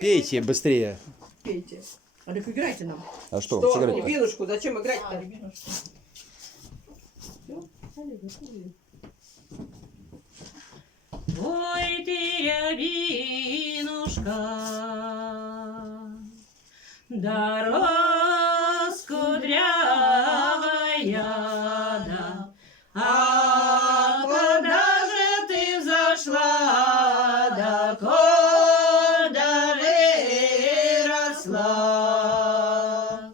Пейте быстрее. Пейте. А так играйте нам. А что, Что? сигареты? Вилушку, зачем играть-то? Ребенушка. Всё? Олега, пой. Ой, ты, рябинушка, да раскудрявая, да. А когда же ты взошла, да куда выросла?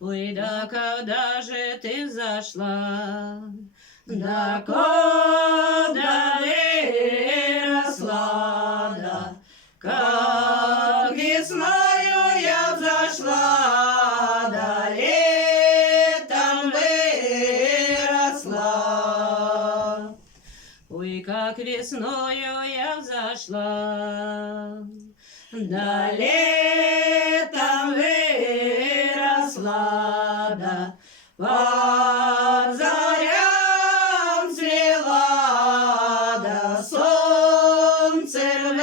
Ой, да когда же ты взошла, да куда выросла, да, как весною я взошла, да летом выросла. Ой, как весною я взошла, да летом выросла, да под зарям цвела, да солнцем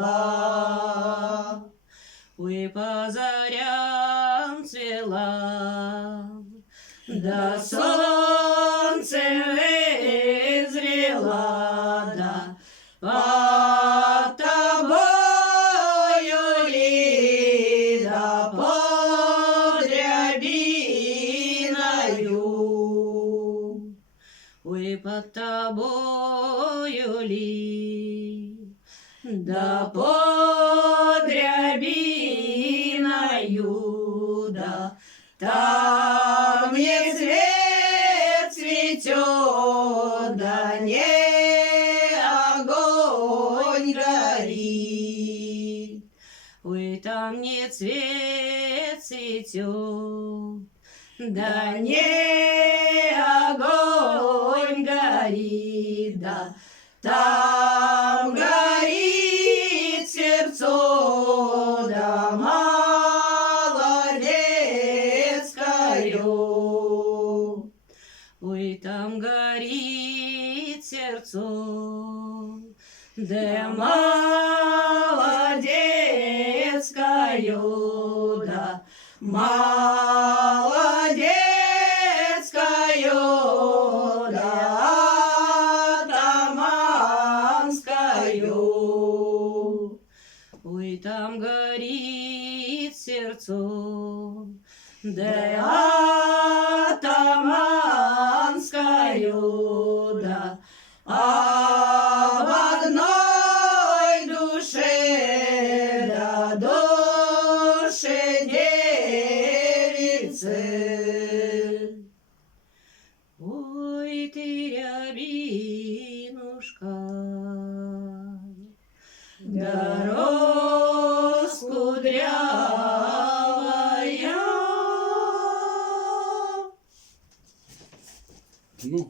вызрела. Ой, по зарям цвела, да солнцем вызрела, да под тобою ли, да под рябиною. Ой, под тобою ли, да под рябиною, да там не цвет цветет, да не огонь горит. Ой, там не цвет цветет, да не огонь горит, да там горит сердцо, да молодецкое. Ой, там горит сердцо, да молодецкое, да молодецкое, да атаманское. Ой, там горит сердцо, да атаманское, да об одной душе, да душе девицы. Ой, ты, рябинушка, да раскудрявая. Ну.